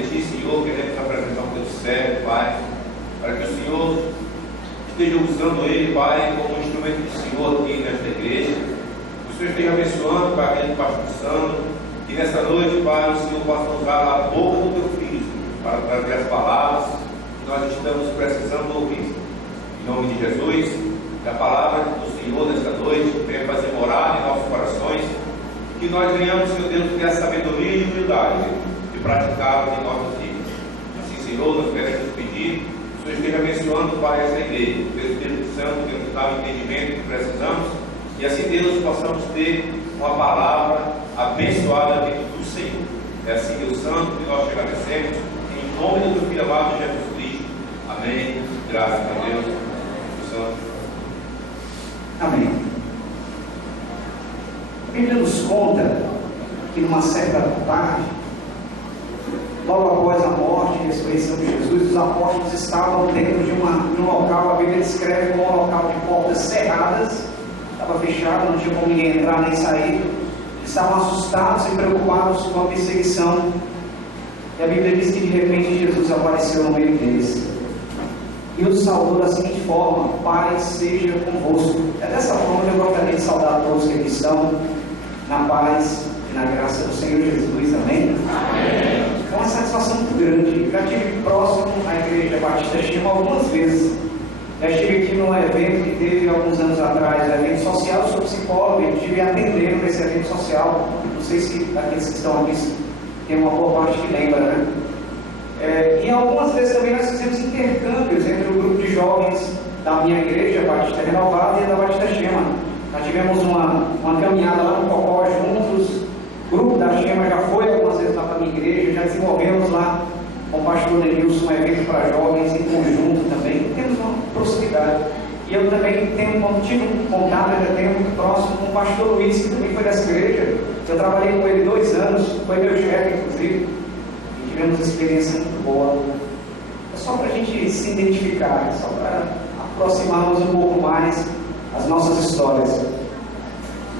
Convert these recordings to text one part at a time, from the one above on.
de Ti, Senhor, queremos apresentar o Teu servo, Pai, para que o Senhor esteja usando ele, Pai, como um instrumento do Senhor aqui nesta igreja. Que o Senhor esteja abençoando, Pai, aquele pastor santo, e nesta noite, Pai, o Senhor possa usar a boca do Teu Filho para trazer as palavras que nós estamos precisando ouvir. Em nome de Jesus, que a palavra do Senhor nesta noite venha fazer morada em nossos corações, que nós venhamos, Senhor Deus, ter a sabedoria e humildade de praticá-los em nossas vidas. Assim, Senhor, nós queremos pedir, o Senhor esteja abençoando, Pai, essa igreja, o Espírito Santo, que nos dá o entendimento que precisamos, e assim, Deus, possamos ter uma palavra abençoada dentro do Senhor. É assim, Deus Santo, que nós te agradecemos, em nome do Teu Filho amado Jesus Cristo. Amém. Graças a Deus. Deus Santo. Amém. A Bíblia nos conta que numa certa tarde, logo após a morte e a ressurreição de Jesus, os apóstolos estavam dentro de um local, a Bíblia descreve como um local de portas cerradas, estava fechado, não tinha como ninguém entrar nem sair. Estavam assustados e preocupados com a perseguição. E a Bíblia diz que de repente Jesus apareceu no meio deles e os saudou da seguinte forma: paz seja convosco. É dessa forma que eu gostaria de saudar todos que aqui estão, na paz e na graça do Senhor Jesus. Amém? Amém. É uma satisfação muito grande. Já estive próximo à Igreja Batista Chama algumas vezes. Já estive aqui num evento que teve alguns anos atrás, um evento social. Eu sou psicólogo e estive atendendo esse evento social. Não sei se aqueles que estão aqui tem uma boa parte que lembra, né? E algumas vezes também nós fizemos intercâmbios entre o grupo de jovens da minha igreja, Batista Renovada, e da Batista Chama. Nós tivemos uma caminhada lá no Cocó juntos. O grupo da Chama já foi algumas vezes lá para a minha igreja, já desenvolvemos lá com o pastor Denilson um evento para jovens em conjunto também. Temos uma proximidade. E eu também tive um contato, ainda tenho muito próximo com o pastor Luiz, que também foi dessa igreja. Eu trabalhei com ele 2 anos, foi meu chefe, inclusive, e tivemos uma experiência muito boa. É só para a gente se identificar, só para aproximarmos um pouco mais as nossas histórias.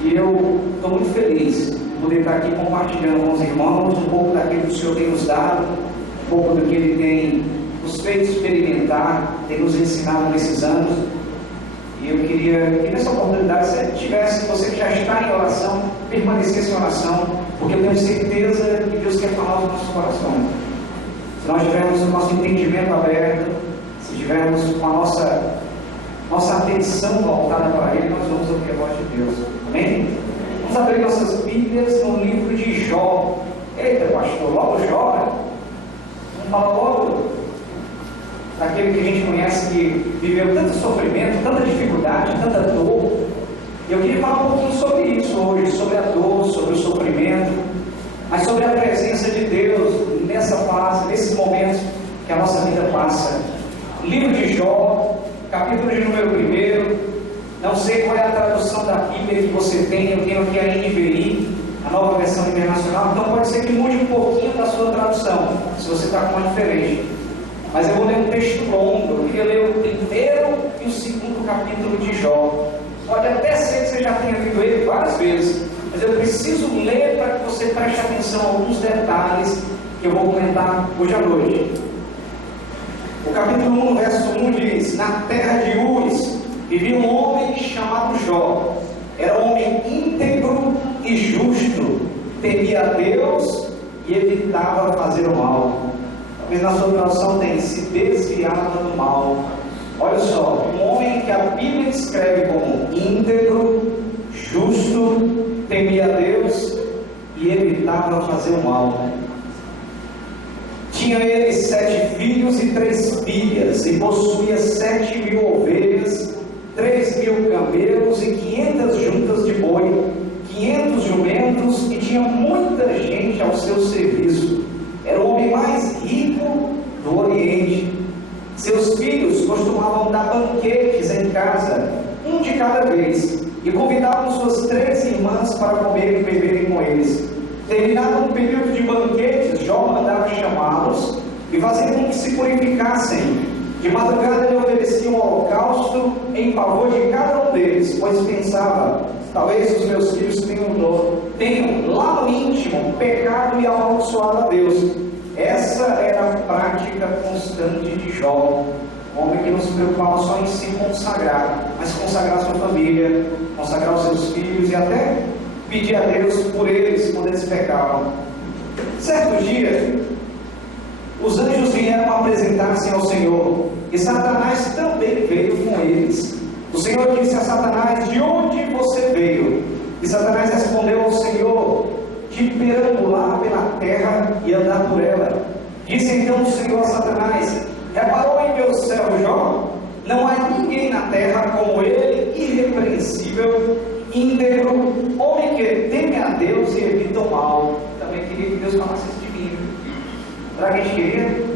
E eu estou muito feliz de poder estar aqui compartilhando com os irmãos um pouco daquilo que o Senhor tem nos dado, um pouco do que Ele tem nos feito experimentar, tem nos ensinado nesses anos. E eu queria que nessa oportunidade, se você que já está em oração, permanecesse em oração, porque eu tenho certeza que Deus quer falar aos nossos corações. Se nós tivermos o nosso entendimento aberto, se tivermos com a nossa atenção voltada para Ele, nós vamos ouvir a voz de Deus. Amém? Vamos abrir nossas Bíblias no livro de Jó. Eita, pastor, logo Jó, né? Vamos falar logo daquele que a gente conhece, que viveu tanto sofrimento, tanta dificuldade, tanta dor. E eu queria falar um pouquinho sobre isso hoje, sobre a dor, sobre o sofrimento, mas sobre a presença de Deus nessa fase, nesses momentos que a nossa vida passa. Livro de Jó, capítulo de número 1. Não sei qual é a tradução da Bíblia que você tem, eu tenho aqui a NVI, a Nova Versão Internacional, então pode ser que mude um pouquinho da sua tradução, se você está com uma diferente. Mas eu vou ler um texto longo. Eu queria ler o 1º e o 2º capítulo de Jó. Pode até ser que você já tenha lido ele várias vezes, mas eu preciso ler para que você preste atenção a alguns detalhes que eu vou comentar hoje à noite. O capítulo 1, verso 1 diz: na terra de Uz vivia um homem chamado Jó. Era um homem íntegro e justo, temia a Deus e evitava fazer o mal. Talvez na sua tradução tem: se desviava do mal. Olha só, um homem que a Bíblia descreve como íntegro, justo, temia a Deus e evitava fazer o mal. Tinha ele 7 filhos e 3 filhas, e possuía 7.000 ovelhas, 3.000 camelos e 500 juntas de boi, 500 jumentos, e tinha muita gente ao seu serviço. Era o homem mais rico do Oriente. Seus filhos costumavam dar banquetes em casa, um de cada vez, e convidavam suas 3 irmãs para comer e beberem com eles. Terminado um período de banquetes, Jó mandava chamá-los e fazia com que se purificassem. De madrugada ele oferecia um holocausto em favor de cada um deles, pois pensava: talvez os meus filhos tenham lá no íntimo pecado e amaldiçoado a Deus. Essa era a prática constante de Jó, um homem que não se preocupava só em se consagrar, mas consagrar sua família, consagrar os seus filhos e até pedir a Deus por eles quando eles pecavam. Certo dia, os anjos vieram apresentar-se ao Senhor, e Satanás também veio com eles. O Senhor disse a Satanás: de onde você veio? E Satanás respondeu ao Senhor: de perambular pela terra e andar por ela. Disse então o Senhor a Satanás: reparou em meu servo Jó? Não há ninguém na terra como ele, irrepreensível, íntegro, homem que teme a Deus e evita o mal. Também queria que Deus falasse isso de mim. Será que a gente queria?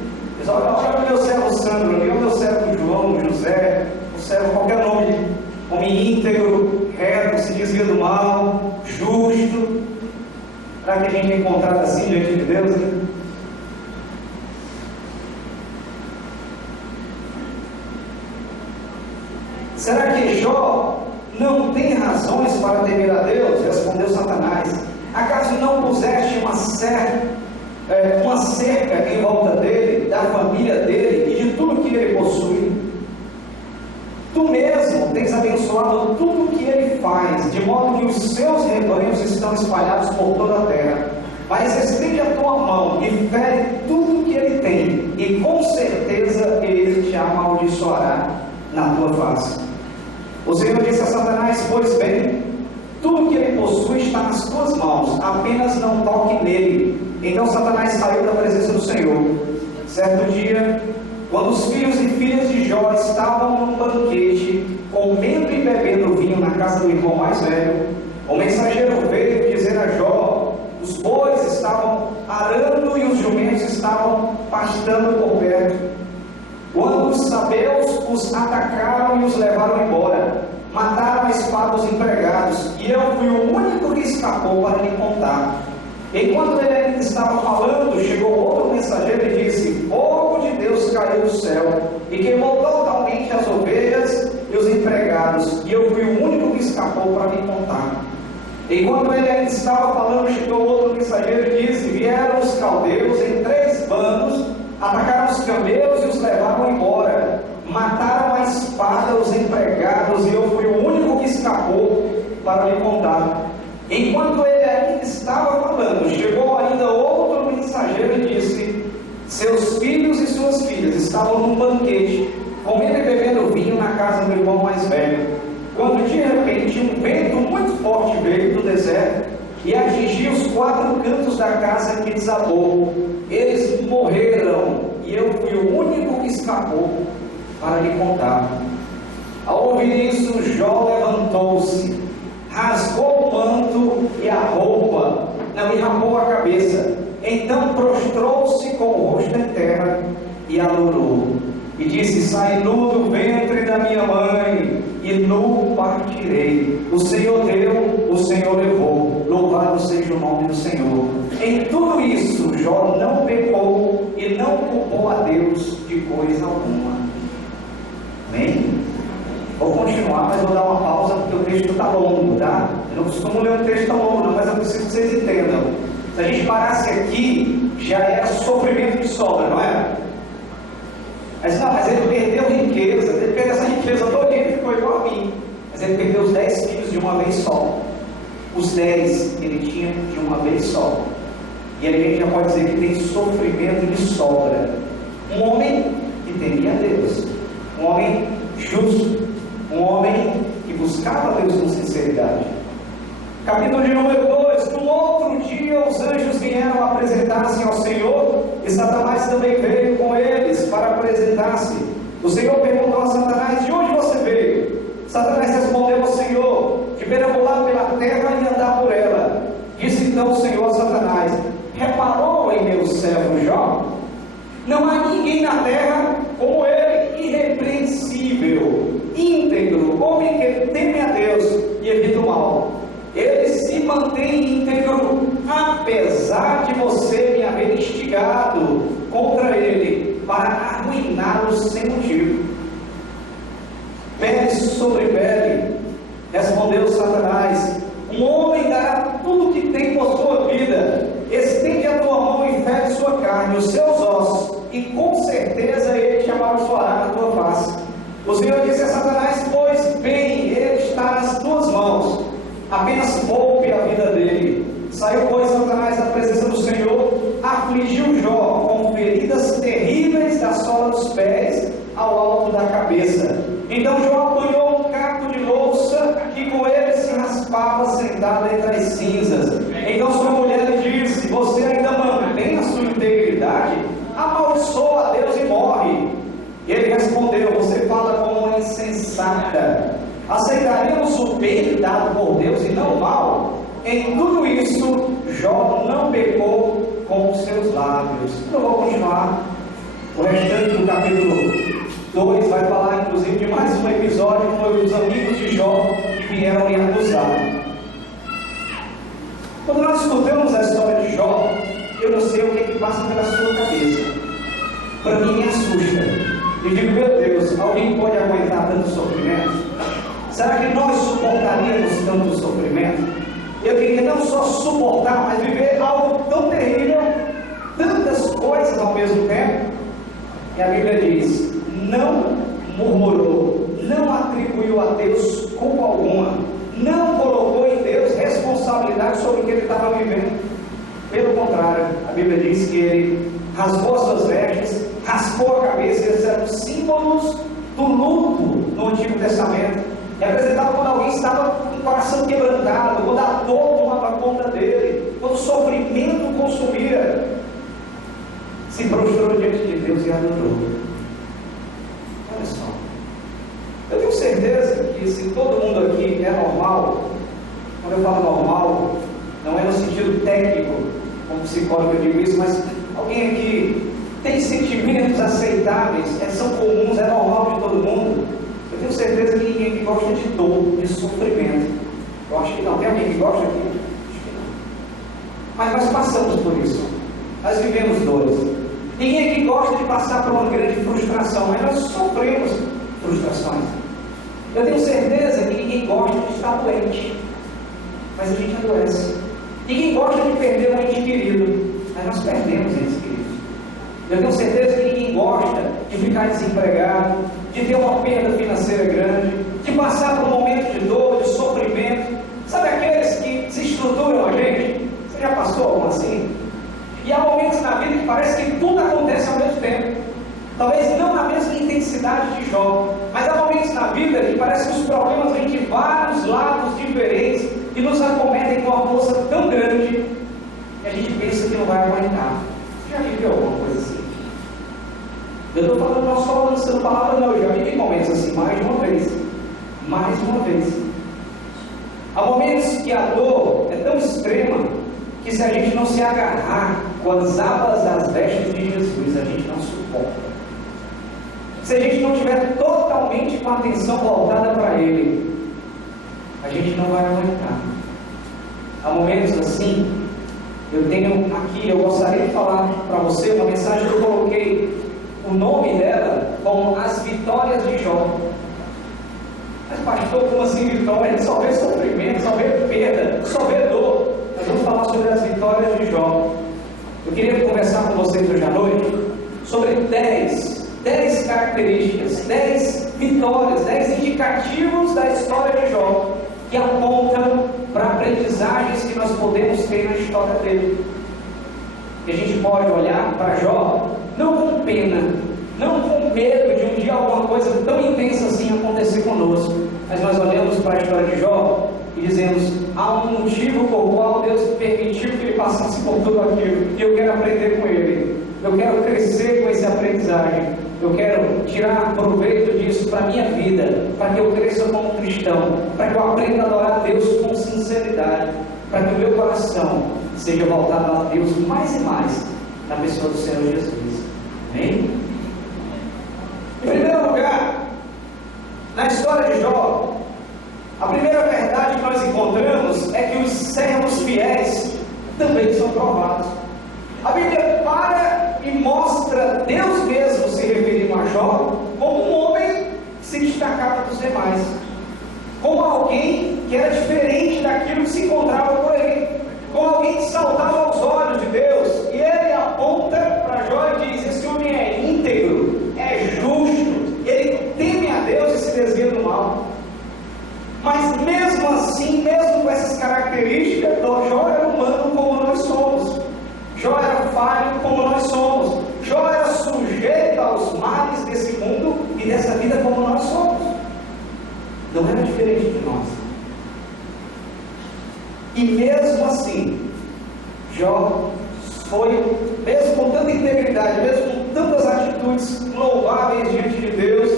Olha o meu servo Sandro, olha o meu servo João, José, o servo, qualquer nome de homem íntegro, reto, se desvia do mal, justo. Será que a gente é encontrado assim diante de Deus? Né? Será que Jó não tem razões para temer a Deus? Respondeu Satanás. Acaso não puseste uma cerca em volta dele, da família dele e de tudo que ele possui? Tu mesmo tens abençoado tudo o que ele faz, de modo que os seus rebanhos estão espalhados por toda a terra. Mas estende a tua mão e fere tudo o que ele tem, e com certeza ele te amaldiçoará na tua face. O Senhor disse a Satanás: pois bem, tudo que ele possui está nas tuas mãos, apenas não toque nele. Então Satanás saiu da presença do Senhor. Certo dia, quando os filhos e filhas de Jó estavam num banquete, comendo e bebendo vinho na casa do irmão mais velho, o mensageiro veio dizer a Jó: os bois estavam arando e os jumentos estavam pastando por perto. Quando os sabeus os atacaram e os levaram embora, mataram a espada os empregados, e eu fui o único que escapou para lhe contar. Enquanto ele ainda estava falando, chegou outro mensageiro e disse: fogo de Deus caiu do céu e queimou totalmente as ovelhas e os empregados, e eu fui o único que escapou para lhe contar. Enquanto ele ainda estava falando, chegou outro mensageiro e disse: vieram os caldeus em 3 bandos, atacaram os camelos e os levaram embora, mataram a espada os empregados, e eu fui o único que escapou para lhe contar. Enquanto ele ainda estava falando, chegou ainda outro mensageiro e disse: seus filhos e suas filhas estavam num banquete, comendo e bebendo vinho na casa do irmão mais velho, quando de repente um vento muito forte veio do deserto e atingiu os 4 cantos da casa, que desabou. Eles morreram, e eu fui o único que escapou para lhe contar. Ao ouvir isso, Jó levantou-se, rasgou o manto e a roupa, e rapou a cabeça. Então prostrou-se com o rosto em terra e adorou. E disse: saí nu do ventre da minha mãe, e nu partirei. O Senhor deu, o Senhor levou. Louvado seja o nome do Senhor. Em tudo isso, Jó não pecou e não culpou a Deus de coisa alguma. Amém? Vou continuar, mas vou dar uma pausa porque o texto está longo, tá? Eu não costumo ler um texto tão longo, não, mas eu preciso que vocês entendam. Se a gente parasse aqui, já era sofrimento de sobra, não é? Mas ele perdeu riqueza, ele perdeu essa riqueza toda e ficou igual a mim. Mas ele perdeu os 10 filhos de uma vez só. Os 10 que ele tinha de uma vez só. E aí a gente já pode dizer que tem sofrimento de sobra. Um homem que temia a Deus, um homem justo, um homem que buscava Deus com sinceridade. Capítulo de número 2. No outro dia os anjos vieram apresentar-se ao Senhor, e Satanás também veio com eles para apresentar-se. O Senhor perguntou a Satanás: de onde você veio? Satanás respondeu ao Senhor: de perambular pela terra e andar por ela. Disse então o Senhor a Satanás: reparou em meu servo Jó? Não há ninguém na terra como ele, irrepreensível, íntegro, homem que teme a Deus e evita o mal. Ele se mantém íntegro, apesar de você me haver instigado contra ele para arruiná-lo sem motivo. Pele sobre pele, respondeu Satanás: um homem dará tudo o que tem por sua vida. Estende a tua mão e fere sua carne. carne, os seus ossos, e com certeza ele te amaldiçoará na tua face. O Senhor disse a Satanás: pois bem, ele está nas tuas mãos, apenas poupe a vida dele. Saiu, pois, Satanás da presença do Senhor, afligiu Jó com feridas terríveis da sola dos pés ao alto da cabeça. Então Jó apanhou um caco de louça e com ele se raspava sentado entre as cinzas. Então sua mulher lhe disse: você ainda mantém a sua integridade? Amaldiçoa a Deus e morre. E ele respondeu: você fala como uma insensata. Aceitaríamos o bem dado por Deus e não o mal? Em tudo isso, Jó não pecou com os seus lábios. Eu vou continuar. O restante do capítulo 2 vai falar, inclusive, de mais um episódio que foi os amigos de Jó que vieram lhe acusar. Quando nós escutamos a história de Jó, eu não sei o que é que passa pela sua cabeça. Para mim, me assusta. Eu digo: meu Deus, alguém pode aguentar tanto sofrimento? Será que nós suportaríamos tanto sofrimento? Eu queria não só suportar, mas viver algo tão terrível, tantas coisas ao mesmo tempo. E a Bíblia diz: não murmurou, não atribuiu a Deus culpa alguma, não colocou em Deus responsabilidade sobre o que ele estava vivendo. Pelo contrário, a Bíblia diz que ele rasgou as suas vestes, raspou a cabeça. Esses eram símbolos do luto no Antigo Testamento. Representava quando alguém estava com o coração quebrantado, quando a dor tomava conta dele, quando o sofrimento consumia. Se prostrou diante de Deus e adorou. Olha só, eu tenho certeza que se todo mundo aqui é normal, quando eu falo normal, não é no sentido técnico, como psicólogo eu digo isso, mas alguém aqui tem sentimentos aceitáveis, são comuns, é normal de todo mundo. Eu tenho certeza que ninguém que gosta de dor, de sofrimento. Eu acho que não. Tem alguém que gosta aqui? Acho que não. Mas nós passamos por isso. Nós vivemos dores. Ninguém aqui gosta de passar por uma grande frustração, mas nós sofremos frustrações. Eu tenho certeza que ninguém gosta de estar doente, mas a gente adoece. Ninguém gosta de perder um ente querido, mas nós perdemos entes queridos. Eu tenho certeza que ninguém gosta de ficar desempregado, de ter uma perda financeira grande, de passar por um momento de dor, de sofrimento. Sabe aqueles que desestruturam a gente? Você já passou algum assim? E há momentos na vida que parece que tudo acontece ao mesmo tempo. Talvez não na mesma intensidade de Jó, mas há momentos na vida que parece que os problemas vêm de vários lados diferentes e nos acometem com uma força tão grande que a gente pensa que não vai aguentar. Já viveu alguma coisa assim? Eu estou falando não só lançando palavras, não. Eu já vivi momentos assim, mais de uma vez. Mais de uma vez. Há momentos que a dor é tão extrema que se a gente não se agarrar com as abas das vestes de Jesus, a gente não suporta. Se a gente não estiver totalmente com a atenção voltada para Ele, a gente não vai aguentar. Há momentos assim. Eu tenho aqui, eu gostaria de falar para você uma mensagem que eu coloquei o nome dela como As Vitórias de Jó. Mas pastor, como assim vitória? Só vê sofrimento, só vê perda, só vê dor. Nós vamos falar sobre as vitórias de Jó. Eu queria conversar com vocês hoje à noite sobre 10 características, 10 vitórias, 10 indicativos da história de Jó, que apontam para aprendizagens que nós podemos ter na história dele. E a gente pode olhar para Jó não com pena, não com medo de um dia alguma coisa tão intensa assim acontecer conosco, mas nós olhamos para a história de Jó e dizemos: há um motivo por qual Deus permitiu que ele passasse por tudo aquilo, e eu quero aprender com ele, eu quero crescer com essa aprendizagem, eu quero tirar proveito disso para a minha vida, para que eu cresça como cristão, para que eu aprenda a adorar a Deus com sinceridade, para que o meu coração seja voltado a Deus mais e mais na pessoa do Senhor Jesus. Amém? Em primeiro lugar, na história de Jó, a primeira verdade que nós encontramos é que os servos fiéis também são provados. A Bíblia para e mostra Deus mesmo se referindo a Jó como um homem que se destacava dos demais, como alguém que era diferente daquilo que se encontrava por aí, como alguém que saltava aos olhos de Deus. E ele aponta para falho como nós somos. Jó era sujeito aos males desse mundo e dessa vida como nós somos. Não era diferente de nós. E mesmo assim, Jó foi, mesmo com tanta integridade, mesmo com tantas atitudes louváveis diante de Deus,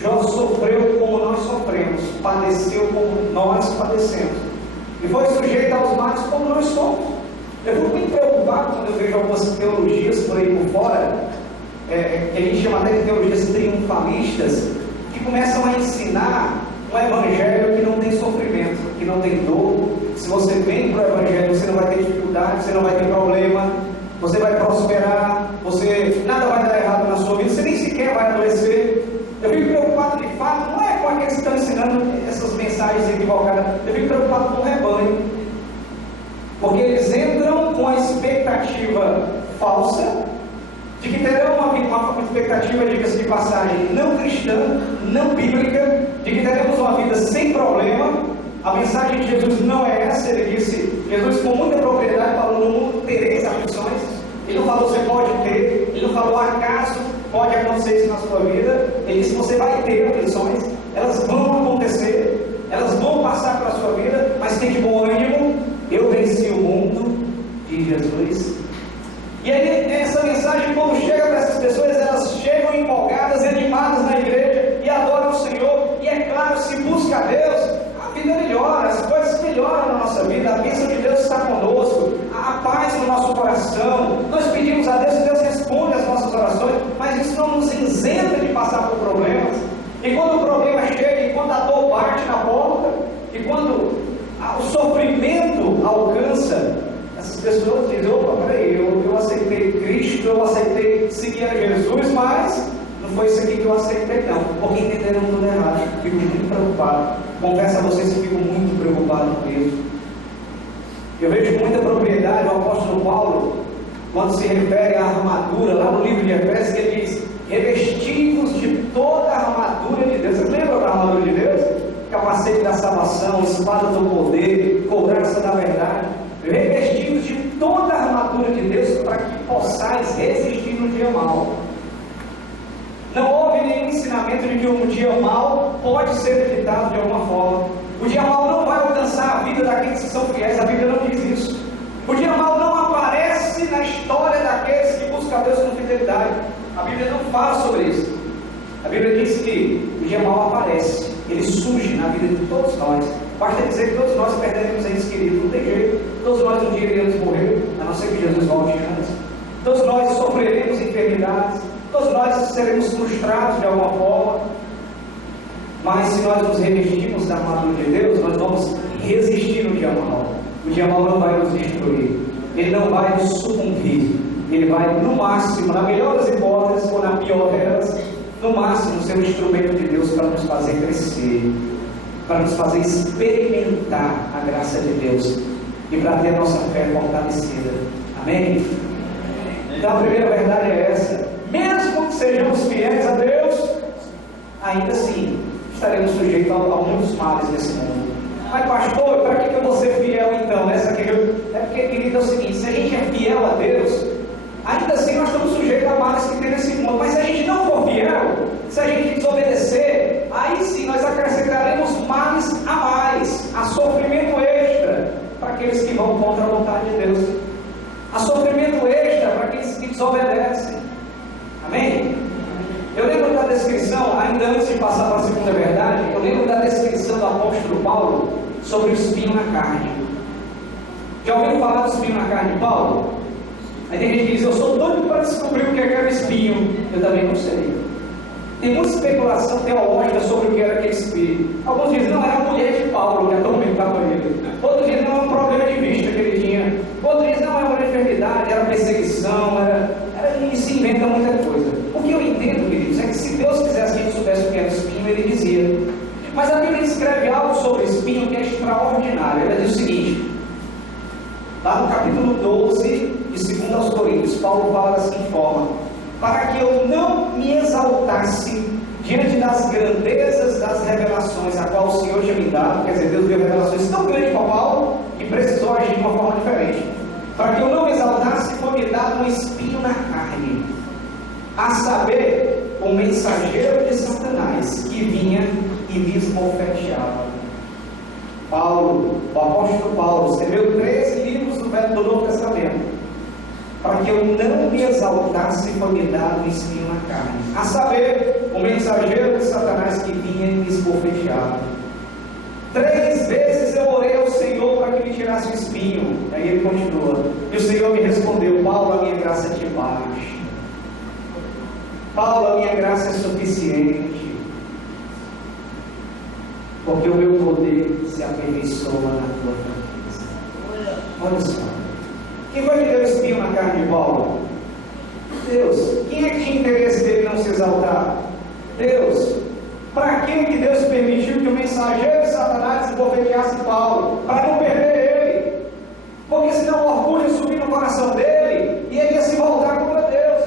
Jó sofreu como nós sofremos, padeceu como nós padecemos, e foi sujeito aos males como nós somos. Eu fico muito preocupado quando eu vejo algumas teologias por aí por fora, que a gente chama até de teologias triunfalistas, que começam a ensinar um evangelho que não tem sofrimento, que não tem dor. Se você vem para o evangelho, você não vai ter dificuldade, você não vai ter problema, você vai prosperar, nada vai dar errado na sua vida, você nem sequer vai adoecer. Eu fico preocupado de fato, não é com aqueles que estão ensinando essas mensagens equivocadas, eu fico preocupado com o rebanho, porque eles entram com a expectativa falsa de que terão uma expectativa, diga-se de passagem, não cristã, não bíblica, de que teremos uma vida sem problema. A mensagem de Jesus não é essa. Ele disse, Jesus com muita propriedade falou: no mundo tereis aflições. Ele não falou você pode ter, ele não falou acaso pode acontecer isso na sua vida. Ele disse você vai ter aflições, elas vão acontecer, elas vão passar pela sua vida, mas tem de bom ânimo, eu venci o mundo, diz Jesus. E aí, essa mensagem, quando chega para essas pessoas, elas chegam empolgadas, animadas na igreja e adoram o Senhor. E é claro, se busca a Deus, a vida melhora, as coisas melhoram na nossa vida, a bênção de Deus está conosco, a paz no nosso coração. Nós pedimos a Deus e Deus responde às nossas orações, mas isso não nos isenta de passar por problemas. E quando o problema chega, e quando a dor bate na porta, e quando o sofrimento alcança, essas pessoas dizem: opa, peraí, eu aceitei Cristo, eu aceitei seguir a Jesus, mas não foi isso aqui que eu aceitei, não, porque entenderam tudo errado. Fico muito preocupado, confesso a vocês que fico muito preocupado com isso. Eu vejo com muita propriedade o apóstolo Paulo, quando se refere à armadura, lá no livro de Efésios, ele diz: revestivos de toda a armadura de Deus. Vocês lembram da armadura de Deus? Capacete da salvação, espada do poder, couraça da verdade. Revestidos de toda a armadura de Deus, para que possais resistir no dia mau. Não houve nenhum ensinamento de que um dia mau pode ser evitado de alguma forma. O dia mau não vai alcançar a vida daqueles que são fiéis. A Bíblia não diz isso. O dia mau não aparece na história daqueles que buscam a Deus com fidelidade. A Bíblia não fala sobre isso. A Bíblia diz que o dia mau aparece, ele surge na vida de todos nós. Basta dizer que todos nós perderemos entes queridos, não tem jeito. Todos nós um dia iremos morrer, a não ser que Jesus volte antes. Todos nós sofreremos enfermidades, todos nós seremos frustrados de alguma forma. Mas se nós nos revestirmos da armadura de Deus, nós vamos resistir no dia mau. O dia mau não vai nos destruir, ele não vai nos sucumbir. Ele vai, no máximo, na melhor das hipóteses ou na pior delas, no máximo ser um instrumento de Deus para nos fazer crescer, para nos fazer experimentar a graça de Deus e para ter a nossa fé fortalecida. Amém? Então a primeira verdade é essa: mesmo que sejamos fiéis a Deus, ainda assim estaremos sujeitos a muitos males desse mundo. Mas pastor, para que eu vou ser fiel então? É porque, querido, é o seguinte: se a gente é fiel a Deus, ainda assim nós estamos sujeitos a males que tem nesse mundo. Mas se a gente não for fiel, se a gente desobedecer, aí sim nós acrescentaremos males a mais, a sofrimento extra para aqueles que vão contra a vontade de Deus, a sofrimento extra para aqueles que desobedecem. Amém? Eu lembro da descrição, ainda antes de passar para a segunda verdade, eu lembro da descrição do apóstolo Paulo sobre o espinho na carne. Já ouviram falar do espinho na carne de Paulo? Aí tem gente que diz: eu sou doido para descobrir o que é aquele espinho. Eu também não sei. Tem muita especulação teológica sobre o que era aquele espinho. Alguns dizem: não, era a mulher de Paulo que atormentava ele. Outros dizem: não, era um problema de vista que ele tinha. Outros dizem: não, era uma enfermidade, era perseguição, e se inventa muita coisa. O que eu entendo, queridos, é que se Deus quisesse que a gente soubesse o que era espinho, ele dizia. Mas a Bíblia escreve algo sobre espinho que é extraordinário. Ela diz o seguinte, lá no capítulo 12 de 2 aos Coríntios, Paulo fala da seguinte forma: para que eu não me exaltasse diante das grandezas das revelações a qual o Senhor tinha me dado. Quer dizer, Deus deu revelações tão grandes para Paulo que precisou agir de uma forma diferente. Para que eu não me exaltasse, foi foi-me dado um espinho na carne, a saber, o mensageiro de Satanás, que vinha e me esbofeteava. Paulo, o apóstolo Paulo, escreveu 13 livros do Novo Testamento. Para que eu não me exaltasse, foi-me dado um espinho na carne, a saber, o mensageiro de Satanás, que vinha e me esbofeteava. 3 vezes eu orei ao Senhor para que me tirasse o espinho. Aí ele continua, e o Senhor me respondeu: Paulo, a minha graça te basta. Paulo, a minha graça é suficiente, porque o meu poder se aperfeiçoa na tua fraqueza. Olha só, quem vai me dar o espinho na carne de Paulo? Deus. Quem é que tinha interesse dele não se exaltar? Deus. Para que Deus permitiu que o mensageiro de Satanás esbofeteasse Paulo? Para não perder ele. Porque senão o orgulho ia subir no coração dele e ele ia se voltar contra Deus.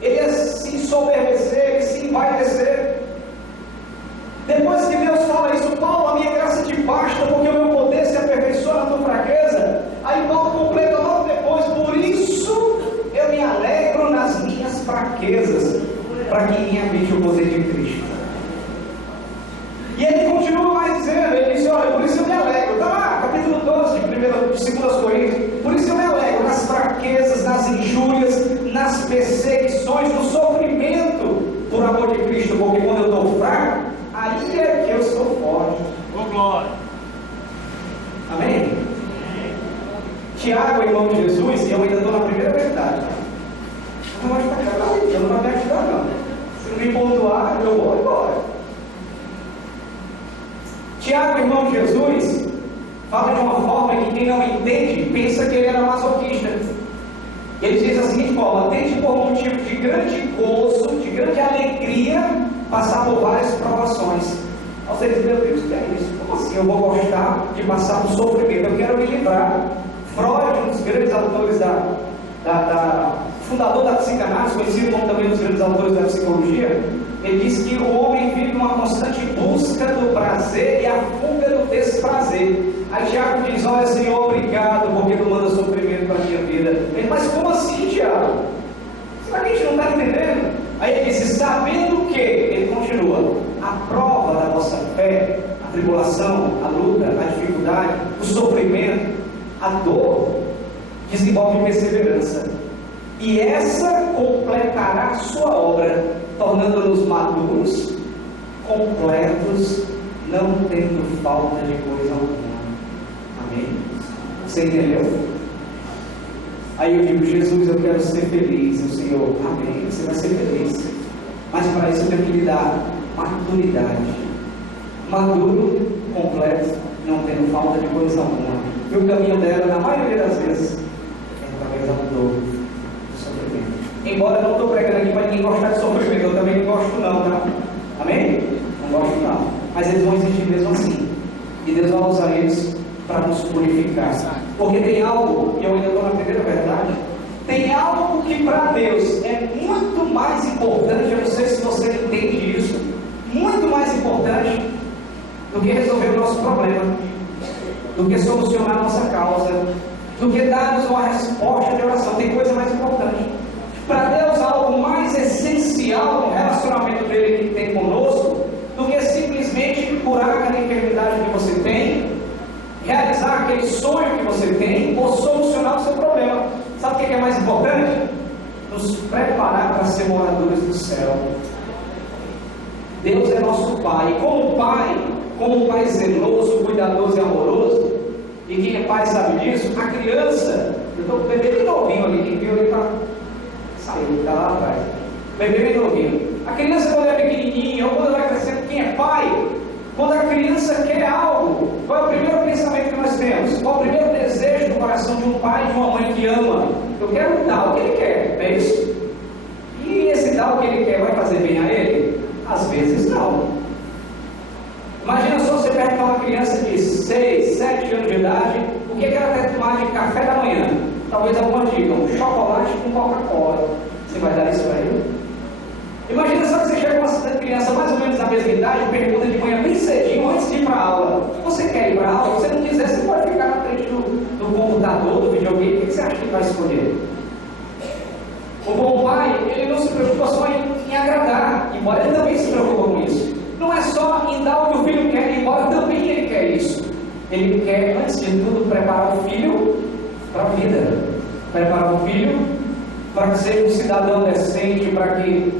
Ele ia se ensoberbecer, ele se envaidecer. Depois que Deus fala isso, Paulo, a minha graça te basta, porque o meu poder se aperfeiçoa na tua fraqueza. Aí Paulo completa logo depois: por isso eu me alegro nas minhas fraquezas, para que em mim habite o poder de Cristo. E ele continua mais dizendo, ele diz: olha, por isso eu me alegro. Está lá, capítulo 12 de 2 Coríntios. Por isso eu me alegro nas fraquezas, nas injúrias, nas perseguições, no sofrimento, por amor de Cristo, porque quando eu estou fraco, aí é que eu sou forte. Oh, glória! Amém? Tiago, irmão de Jesus, e eu ainda estou na primeira verdade. Eu não vou ficar calado, eu não vou me ajudar, não. Se não me pontuar, eu vou embora. Tiago, irmão de Jesus, fala de uma forma que quem não entende pensa que ele era masoquista. Ele diz da seguinte forma: tente por motivo de grande gozo, de grande alegria, passar por várias provações. Aí você diz: meu Deus, o que é isso? Como assim eu vou gostar de passar por sofrimento? Eu quero me livrar. Freud, um dos grandes autores fundador da psicanálise, conhecido como também um dos grandes autores da psicologia, ele diz que o homem vive uma constante busca do prazer e a fuga do desprazer. Aí Tiago diz: olha, Senhor, obrigado, porque tu manda sofrimento para a minha vida. Ele: mas como assim, Tiago? Será que a gente não está entendendo? Aí ele diz: sabendo que, ele continua, a prova da vossa fé, a tribulação, a luta, a dificuldade, o sofrimento, a dor, desenvolve perseverança. E essa completará a sua obra, tornando-nos maduros, completos, não tendo falta de coisa alguma. Amém? Você entendeu? Aí eu digo: Jesus, eu quero ser feliz. E o Senhor: amém, você vai ser feliz. Mas para isso eu tenho que lhe dar maturidade. Maduro, completo, não tendo falta de coisa alguma. E o caminho dela, na maioria das vezes, é através da dor, do sofrimento. Embora eu não estou pregando aqui para ninguém gostar de sofrimento, eu também não gosto não, tá? Amém? Não gosto não. Mas eles vão existir mesmo assim. E Deus vai usar eles para nos purificar. Porque tem algo, e eu ainda estou na primeira verdade, tem algo que para Deus é muito mais importante, eu não sei se você entende isso, muito mais importante do que resolver o nosso problema, do que solucionar a nossa causa, do que dar-nos uma resposta de oração. Tem coisa mais importante. Para Deus, algo mais essencial no relacionamento dele que tem conosco, do que simplesmente curar aquela enfermidade que você tem, realizar aquele sonho que você tem, ou solucionar o seu problema. Sabe o que é mais importante? Nos preparar para ser moradores do céu. Deus é nosso Pai. Como um pai zeloso, cuidadoso e amoroso, e quem é pai sabe disso, a criança, eu estou com o bebê bem novinho ali, quem viu ele está saindo, está lá atrás, bebê bem novinho. A criança, quando é pequenininha, ou quando vai crescendo, quem é pai, quando a criança quer algo, qual é o primeiro pensamento que nós temos? Qual é o primeiro desejo do coração de um pai e de uma mãe que ama? Eu quero dar o que ele quer, é isso? E esse dar o que ele quer vai fazer bem a ele? Às vezes não. Imagina só você perguntar uma criança de 6, 7 anos de idade, o que ela quer tomar de café da manhã? Talvez alguma diga, um chocolate com Coca-Cola. Você vai dar isso para ele? Imagina só que você chega com uma criança mais ou menos da mesma idade, pergunta de manhã bem cedinho, antes de ir para a aula: você quer ir para a aula? Se você não quiser, você pode ficar na frente do computador, do videogame. O que você acha que vai escolher? O bom pai, ele não se preocupa só em agradar, embora ele também se preocupa com isso. Não é só em dar o que o filho quer, embora também ele quer isso. Ele quer, antes de tudo, preparar o filho para a vida. Preparar o filho para que seja um cidadão decente, para que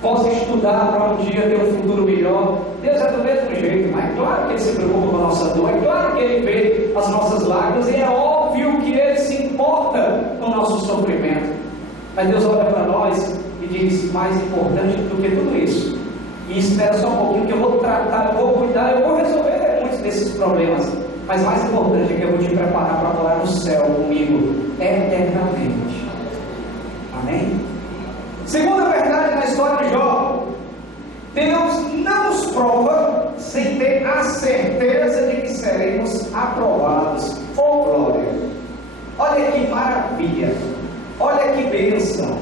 possa estudar para um dia ter um futuro melhor. Deus é do mesmo jeito, mas é claro que Ele se preocupa com a nossa dor, é claro que Ele vê as nossas lágrimas, e é óbvio que Ele se importa com o nosso sofrimento. Mas Deus olha para nós e diz: mais importante do que tudo isso, e espera só um pouquinho que eu vou tratar, eu vou cuidar, eu vou resolver muitos desses problemas, mas mais importante é que eu vou te preparar para morar no céu comigo eternamente. Amém? Segunda verdade na história de Jó: Deus não nos prova sem ter a certeza de que seremos aprovados. Oh glória! Olha que maravilha! Olha que bênção!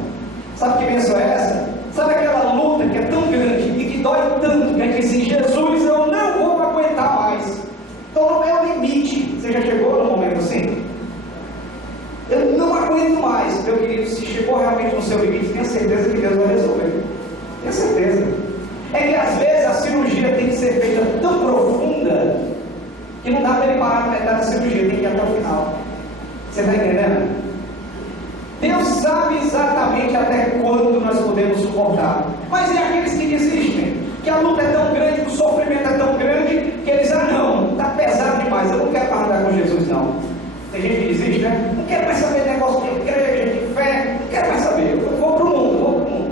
Sabe que bênção é essa? Sabe aquela luta que é tão grande e que dói tanto, que é que assim, Jesus, eu não vou aguentar mais, estou no meu limite. Você já chegou num momento assim? Eu não aguento mais. Meu querido, se chegou realmente no seu limite, tenha certeza que Deus vai resolver. Tenha certeza. É que às vezes a cirurgia tem que ser feita tão profunda que não dá para ele parar na metade da cirurgia, tem que ir até o final. Você está entendendo? Deus sabe exatamente até quando nós podemos suportar. Mas é aqueles que desistem, que a luta é tão grande, que o sofrimento é tão grande, que eles, não, está pesado demais, eu não quero mais andar com Jesus não. Tem gente que desiste, né? Não quero mais saber de negócio de igreja, de fé, não quero mais saber, eu vou para o mundo,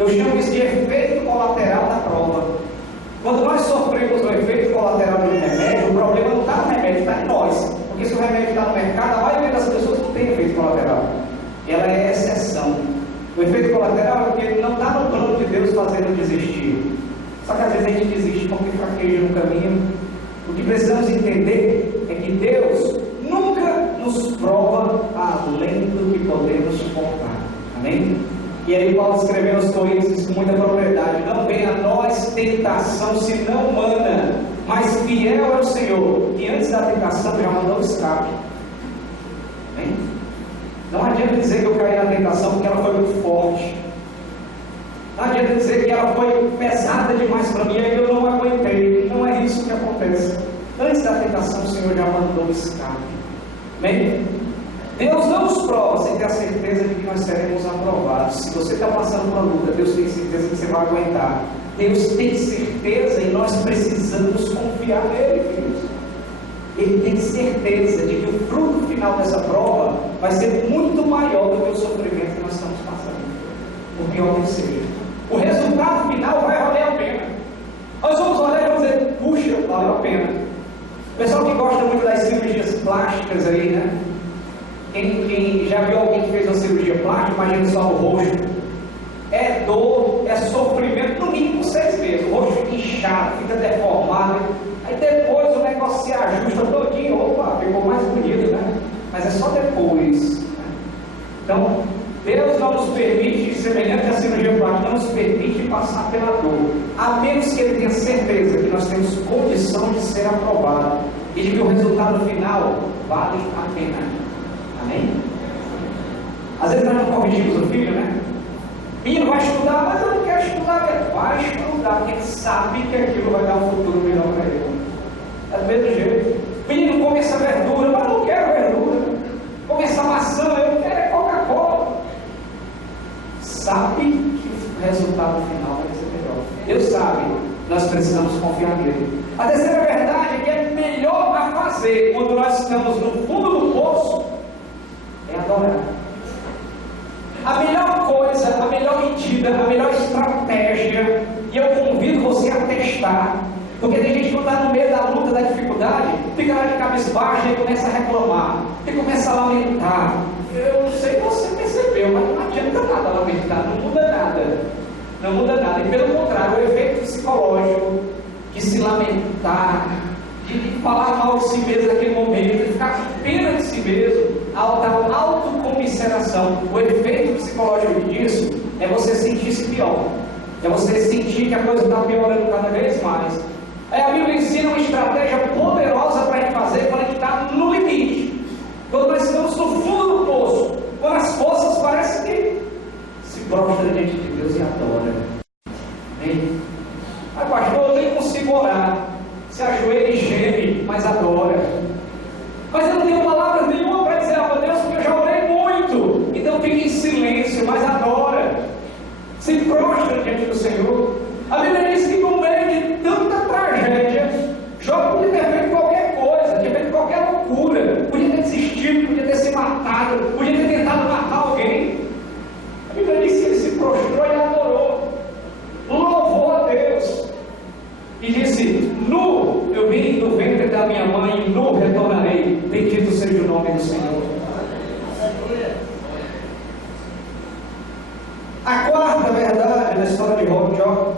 Eu chamo isso de efeito colateral da prova. Quando nós sofremos o efeito colateral de um remédio, o problema não está no remédio, está em nós. Porque se o remédio está no mercado, a maioria das pessoas não tem efeito colateral. Ela é exceção. O efeito colateral é porque não está no plano de Deus fazendo desistir. Só que às vezes a gente desiste porque fraqueja no caminho. O que precisamos entender é que Deus nunca nos prova além do que podemos suportar. Amém? E aí Paulo escreveu aos Coríntios com muita propriedade: não venha a nós tentação senão humana, mas fiel é o Senhor, que antes da tentação já mandou o escape. Amém? Não adianta dizer que eu caí na tentação porque ela foi muito forte. Não adianta dizer que ela foi pesada demais para mim e eu não aguentei. Não é isso que acontece. Antes da tentação o Senhor já mandou o escape. Amém? Deus não nos prova sem ter a certeza de que nós seremos aprovados. Se você está passando por uma luta, Deus tem certeza que você vai aguentar. Deus tem certeza e nós precisamos confiar nele, queridos. Ele tem certeza de que o fruto final dessa prova vai ser muito maior do que o sofrimento que nós estamos passando, por pior que seja. O resultado final vai valer a pena. Nós vamos olhar e vamos dizer: puxa, valeu a pena. O pessoal que gosta muito das cirurgias plásticas aí, né? Quem já viu alguém que fez uma cirurgia plástica, imagina só o rosto. É dor, é sofrimento, no mínimo 6 meses. O rosto fica inchado, fica deformado. Aí depois o negócio se ajusta todinho. Opa, ficou mais bonito, né? Mas é só depois. Né? Então, Deus não nos permite, semelhante à cirurgia plástica, não nos permite passar pela dor, a menos que Ele tenha certeza que nós temos condição de ser aprovado e de que o resultado final vale a pena. Amém? Às vezes nós não corrigimos o filho, né? Menino vai estudar, mas eu não quero estudar. Vai estudar, porque ele sabe que aquilo vai dar um futuro melhor para ele. É do mesmo jeito. Menino come essa verdura, mas eu não quero verdura. Come essa maçã, eu não quero é Coca-Cola. Sabe que o resultado final vai ser melhor. Deus sabe, nós precisamos confiar nele. A terceira verdade é que é melhor a fazer quando nós estamos no fundo do poço é adorar. A melhor coisa, a melhor medida, a melhor estratégia, e eu convido você a testar, porque tem gente que não está no meio da luta, da dificuldade, fica lá de cabeça baixa e começa a reclamar, e começa a lamentar. Eu não sei se você percebeu, mas não adianta nada lamentar, não muda nada. Não muda nada, e pelo contrário, o efeito psicológico de se lamentar, de falar mal de si mesmo naquele momento, de ficar com pena de si mesmo, a autocomiseração. O efeito psicológico disso é você sentir-se pior, é você sentir que a coisa está piorando cada vez mais. Aí a Bíblia ensina uma estratégia poderosa para a gente fazer quando a gente está no limite, quando nós estamos no fundo do poço, quando as forças do Senhor. A Bíblia diz que no meio de tanta tragédia, Jó podia ter feito qualquer coisa, podia ter feito qualquer loucura, podia ter desistido, podia ter se matado, podia ter tentado matar alguém. A Bíblia diz que ele se prostrou e adorou, louvou a Deus e disse: nu eu vim do ventre da minha mãe e nu retornarei, bendito seja o nome do Senhor. A quarta verdade na história de Jó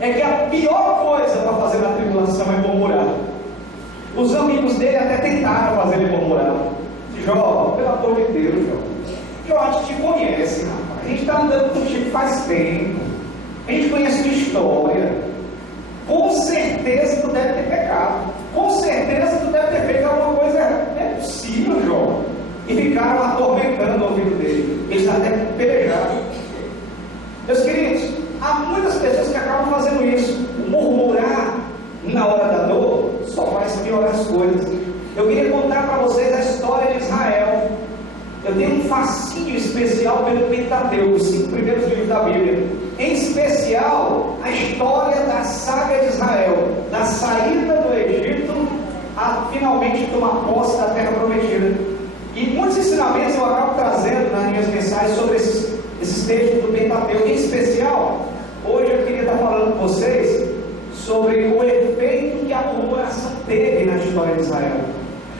é que a pior coisa para fazer na tribulação é murmurar. Os amigos dele até tentaram fazer ele murmurar. Jó, pelo amor de Deus, Jó, a gente te conhece, rapaz. A gente está andando contigo faz tempo, a gente conhece tua história. Com certeza tu deve ter pecado, com certeza tu deve ter feito alguma coisa errada. É possível, Jó. E ficaram atormentando o ouvido dele. Eles até pelejaram. Meus queridos, há muitas pessoas que acabam fazendo isso. Murmurar na hora da dor só faz piorar as coisas. Eu queria contar para vocês a história de Israel. Eu tenho um fascínio especial pelo Pentateuco, os 5 primeiros livros da Bíblia. Em especial, a história da saga de Israel, da saída do Egito a finalmente tomar posse da terra prometida. E muitos ensinamentos eu acabo trazendo nas minhas mensagens sobre esses textos do Pentateuco. Em especial, hoje eu queria estar falando com vocês sobre o efeito que a murmuração teve na história de Israel.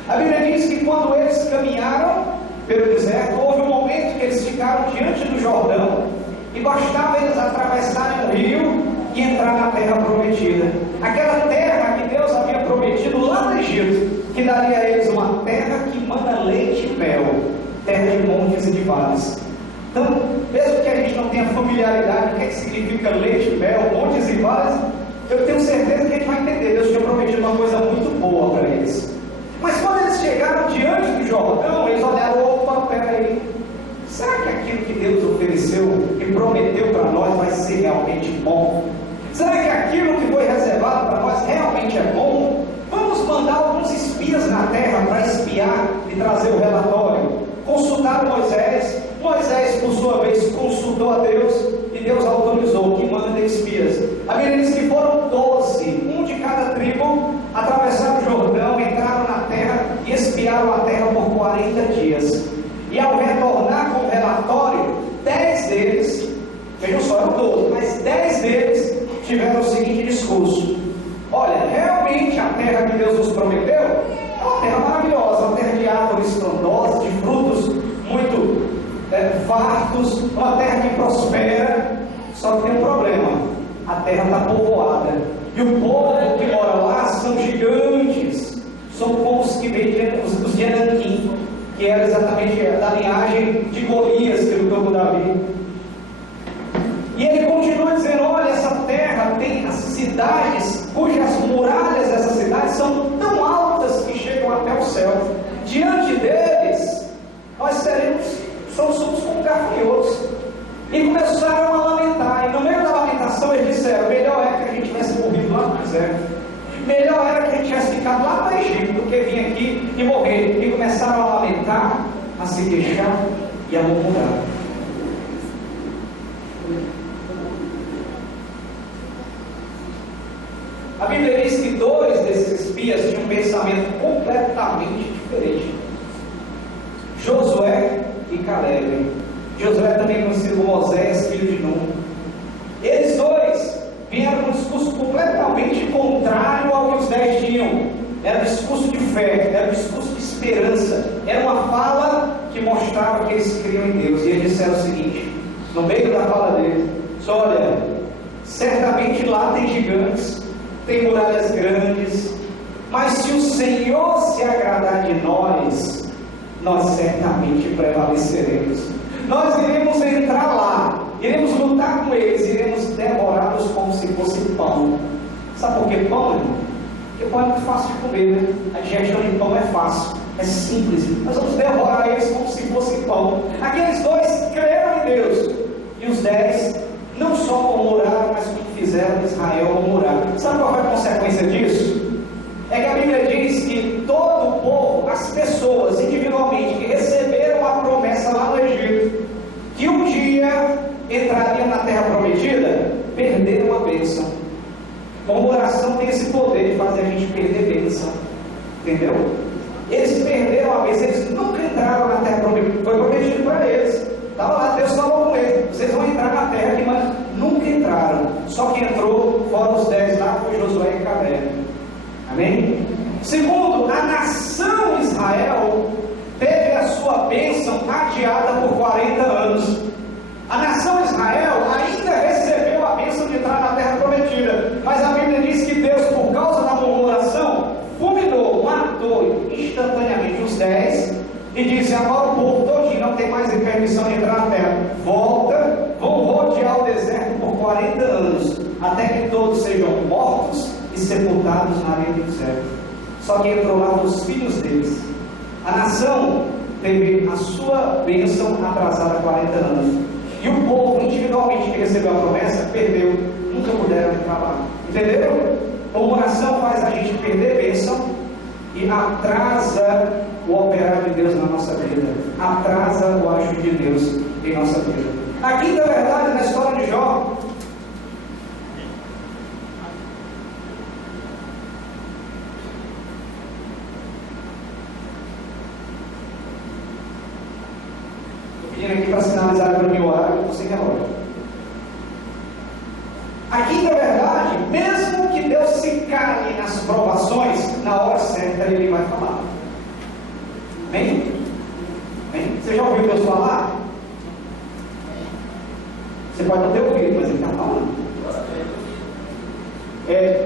A Bíblia diz que quando eles caminharam pelo deserto, houve um momento que eles ficaram diante do Jordão e bastava eles atravessarem o rio e entrar na terra prometida. Aquela terra que Deus havia prometido lá no Egito, que daria a eles uma terra que manda leite e mel, terra de montes e de vales. Então, mesmo que a gente não tenha familiaridade com o que significa leite, mel, montes e vales, eu tenho certeza que a gente vai entender. Deus tinha prometido uma coisa muito boa para eles. Mas quando eles chegaram diante do Jordão, eles olharam: opa, peraí, será que aquilo que Deus ofereceu e prometeu para nós vai ser realmente bom? Será que aquilo que foi reservado para nós realmente é bom? Vamos mandar alguns espias na terra para espiar e trazer o relatório. Consultaram Moisés. Moisés, por sua vez, consultou a Deus e Deus autorizou que mandem espias. A Bíblia diz que foram 12, um de cada tribo, atravessaram o Jordão, entraram na terra e espiaram a terra por 40 dias. E ao retornar com o relatório, 10 deles, vejam só, eram 12, mas 10 deles tiveram o seguinte discurso: olha, realmente a terra que Deus nos prometeu é uma terra maravilhosa, uma terra de árvores frondosas, de frutos muito fartos, uma terra que prospera. Só que tem um problema: a terra está povoada, e o povo que mora lá são gigantes, são povos que vêm os de Anakim, que era exatamente da linhagem de Golias, que lutou com Davi. E ele continua dizendo: olha, essa terra tem as cidades cujas muralhas dessas cidades são tão altas que chegam até o céu. Diante deles, nós somos como gafanhotos. E começaram a lamentar. E no meio da lamentação eles disseram: melhor é que a gente tivesse morrido lá no deserto. Melhor era que a gente tivesse ficado lá no Egito do que vir aqui e morrer. E começaram a lamentar, a se queixar e a murmurar. A Bíblia diz que 2 desses espias tinham um pensamento completamente diferente: Josué e Caleb. Josué também conhecido como Oséias, filho de Nun. Eles 2 vieram com um discurso completamente contrário ao que os 10 tinham. Era um discurso de fé, era um discurso de esperança, era uma fala que mostrava que eles criam em Deus. E eles disseram o seguinte, no meio da fala deles: olha, certamente lá tem gigantes, tem muralhas grandes, mas se o Senhor se agradar de nós certamente prevaleceremos. Nós iremos entrar lá, iremos lutar com eles, iremos devorá-los como se fosse pão. Sabe por que pão, irmão? Porque pão é muito fácil de comer, né? A digestão de pão é fácil, é simples. Nós vamos devorar eles como se fosse pão. Aqueles 2 creram em Deus, e os 10 não só murmuraram, mas como fizeram Israel murmurar. Sabe qual foi a consequência disso? É que a Bíblia diz que todo o povo, as pessoas individualmente que receberam a promessa lá no Egito, que um dia entrariam na terra prometida, perderam a bênção. Murmuração tem esse poder de fazer a gente perder bênção. Entendeu? Eles perderam a bênção, eles nunca entraram na terra prometida. Foi prometido para eles. Estava lá, Deus falou com eles: vocês vão entrar na terra aqui, mas nunca entraram. Só que entrou, fora os 10 lá, foi Josué e Caleb. Amém? Segundo, a nação Israel teve a sua bênção adiada por 40 anos. A nação Israel ainda recebeu a bênção de entrar na terra prometida, mas a Bíblia diz que Deus, por causa da murmuração, fulminou, matou instantaneamente os 10 e disse: agora o povo todinho não tem mais permissão de entrar na terra. Volta, vão rodear o deserto por 40 anos, até que todos sejam mortos e sepultados na areia do deserto. Só que entrou lá os filhos deles. A nação teve a sua bênção atrasada há 40 anos. E o povo, individualmente, que recebeu a promessa, perdeu. Nunca puderam entrar lá. Entenderam? A oração faz a gente perder bênção e atrasa o operar de Deus na nossa vida. Atrasa o agir de Deus em nossa vida. A quinta verdade na história de Jó. Aqui para sinalizar para mim o horário, você que é hora. A quinta verdade, mesmo que Deus se cale nas provações, na hora certa Ele vai falar. Amém? Amém? Você já ouviu Deus falar? Você pode não ter ouvido, mas Ele está falando.